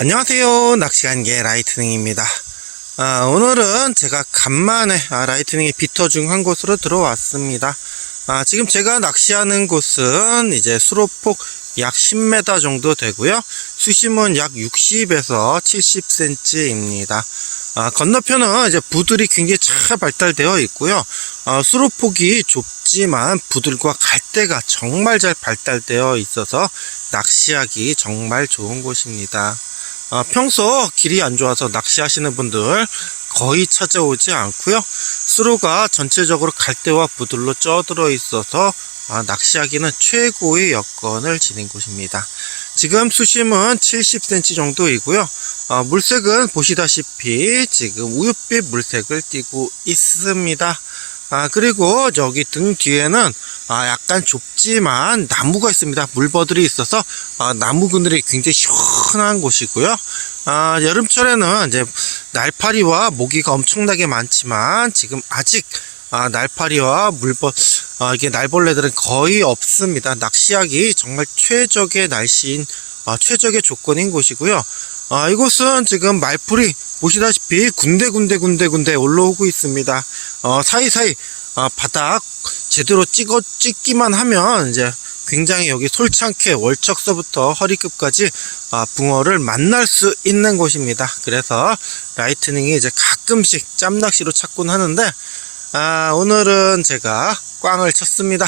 안녕하세요. 낚시간개 라이트닝입니다. 아, 오늘은 제가 간만에 아, 라이트닝의 비터 중 한 곳으로 들어왔습니다. 아, 지금 제가 낚시하는 곳은 이제 수로폭 약 10m 정도 되고요. 수심은 약 60에서 70cm입니다. 아, 건너편은 이제 부들이 굉장히 잘 발달되어 있고요. 아, 수로폭이 좁지만 부들과 갈대가 정말 잘 발달되어 있어서 낚시하기 정말 좋은 곳입니다. 아, 평소 길이 안 좋아서 낚시하시는 분들 거의 찾아오지 않고요. 수로가 전체적으로 갈대와 부들로 쪄들어 있어서 아, 낚시하기는 최고의 여건을 지닌 곳입니다. 지금 수심은 70cm 정도이고요. 아, 물색은 보시다시피 지금 우윳빛 물색을 띠고 있습니다. 아, 그리고 저기 등 뒤에는 아, 약간 좁지만 나무가 있습니다. 물버들이 있어서 아, 나무 그늘이 굉장히 시원한 곳이고요. 아, 여름철에는 이제 날파리와 모기가 엄청나게 많지만 지금 아직 아, 날파리와 물버 아, 이게 날벌레들은 거의 없습니다. 낚시하기 정말 최적의 날씨인 아, 최적의 조건인 곳이고요. 아, 이곳은 지금 말풀이 보시다시피 군데군데 군데군데 올라오고 있습니다. 어, 사이사이 아, 바닥 제대로 찍어 찍기만 하면 이제 굉장히 여기 솔창캐 월척서부터 허리끝까지 아, 붕어를 만날 수 있는 곳입니다. 그래서 라이트닝이 이제 가끔씩 짬낚시로 찾곤 하는데 아, 오늘은 제가 꽝을 쳤습니다.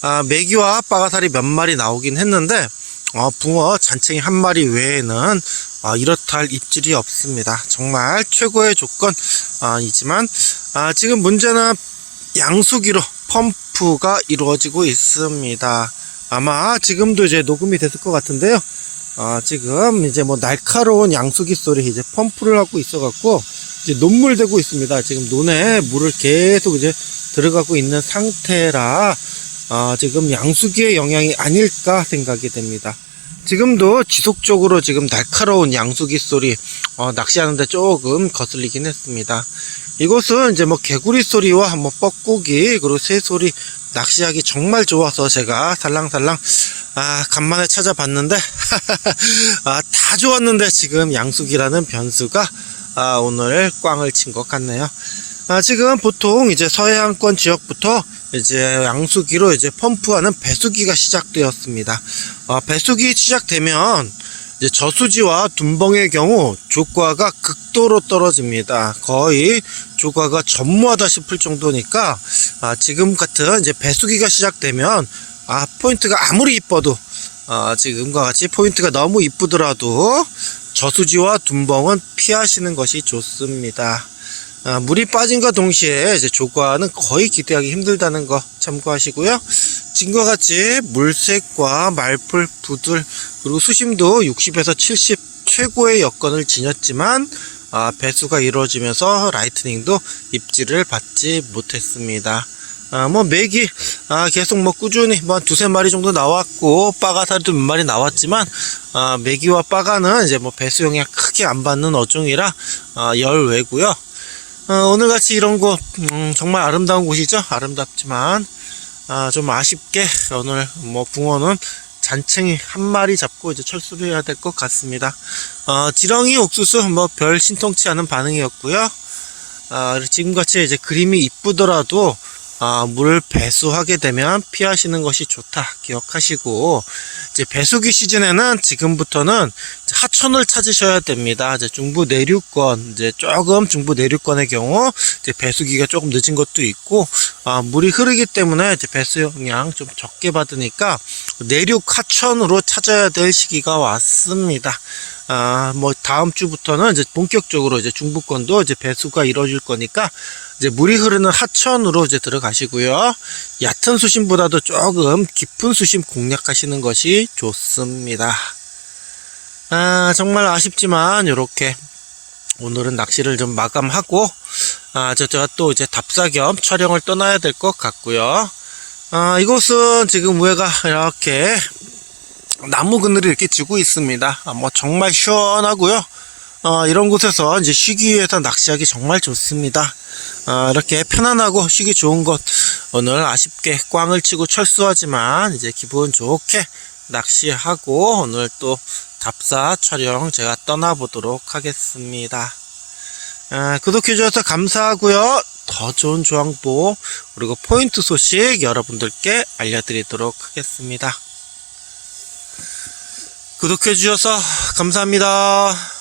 아, 메기와 빠가사리 몇 마리 나오긴 했는데 어, 붕어 잔챙이 한 마리 외에는 아, 이렇다 할 입질이 없습니다. 정말 최고의 조건이지만 아, 지금 문제는 양수기로 펌프가 이루어지고 있습니다. 아마 지금도 이제 녹음이 됐을 것 같은데요. 아, 지금 이제 뭐 날카로운 양수기 소리 이제 펌프를 하고 있어갖고 이제 논물 되고 있습니다. 지금 논에 물을 계속 이제 들어가고 있는 상태라 아, 지금 양수기의 영향이 아닐까 생각이 됩니다. 지금도 지속적으로 지금 날카로운 양수기 소리 어, 낚시하는데 조금 거슬리긴 했습니다. 이곳은 이제 뭐 개구리 소리와 뭐 뻐꾸기 그리고 새 소리 낚시하기 정말 좋아서 제가 살랑살랑 아 간만에 찾아봤는데 아, 다 좋았는데 지금 양수기라는 변수가 아, 오늘 꽝을 친 것 같네요. 아, 지금 보통 이제 서해안권 지역부터 이제 양수기로 이제 펌프하는 배수기가 시작되었습니다. 아, 배수기 시작되면 이제 저수지와 둔벙의 경우 조과가 극도로 떨어집니다. 거의 조과가 전무하다 싶을 정도니까 아, 지금 같은 이제 배수기가 시작되면 아, 포인트가 아무리 이뻐도 아, 지금과 같이 포인트가 너무 이쁘더라도 저수지와 둔벙은 피하시는 것이 좋습니다. 아, 물이 빠짐과 동시에 이제 조과는 거의 기대하기 힘들다는 거 참고하시고요. 지금과 같이 물색과 말풀, 부들 그리고 수심도 60에서 70 최고의 여건을 지녔지만 아, 배수가 이루어지면서 라이트닝도 입질을 받지 못했습니다. 아, 뭐, 맥이, 아, 계속 뭐, 꾸준히, 뭐, 한 두세 마리 정도 나왔고, 빠가사리도 몇 마리 나왔지만, 아, 메기와 빠가는 이제 뭐, 배수 영향 크게 안 받는 어종이라, 아, 열외고요 어, 오늘같이 이런 곳, 음, 정말 아름다운 곳이죠? 아름답지만, 아, 좀 아쉽게, 오늘 뭐, 붕어는 잔챙이 한 마리 잡고 이제 철수를 해야 될 것 같습니다. 어, 지렁이 옥수수, 뭐, 별 신통치 않은 반응이었고요 아, 지금같이 이제 그림이 이쁘더라도, 아, 물을 배수하게 되면 피하시는 것이 좋다 기억하시고 이제 배수기 시즌에는 지금부터는 하천을 찾으셔야 됩니다. 이제 중부 내륙권 이제 조금 중부 내륙권의 경우 이제 배수기가 조금 늦은 것도 있고 아, 물이 흐르기 때문에 이제 배수 영향 좀 적게 받으니까 내륙 하천으로 찾아야 될 시기가 왔습니다. 아, 뭐 다음 주부터는 이제 본격적으로 이제 중부권도 이제 배수가 이루어질 거니까 이제 물이 흐르는 하천으로 이제 들어가시고요. 얕은 수심보다도 조금 깊은 수심 공략하시는 것이 좋습니다. 아, 정말 아쉽지만 이렇게 오늘은 낚시를 좀 마감하고 아, 저, 제가 또 이제 답사 겸 촬영을 떠나야 될 것 같고요. 아, 이곳은 지금 위에가 이렇게 나무 그늘이 이렇게 지고 있습니다. 아, 뭐 정말 시원하고요. 어, 이런 곳에서 이제 쉬기 위해서 낚시하기 정말 좋습니다. 어, 이렇게 편안하고 쉬기 좋은 곳 오늘 아쉽게 꽝을 치고 철수하지만 이제 기분 좋게 낚시하고 오늘 또 답사 촬영 제가 떠나보도록 하겠습니다. 아, 구독해주셔서 감사하고요. 더 좋은 조항보 그리고 포인트 소식 여러분들께 알려드리도록 하겠습니다. 구독해 주셔서 감사합니다.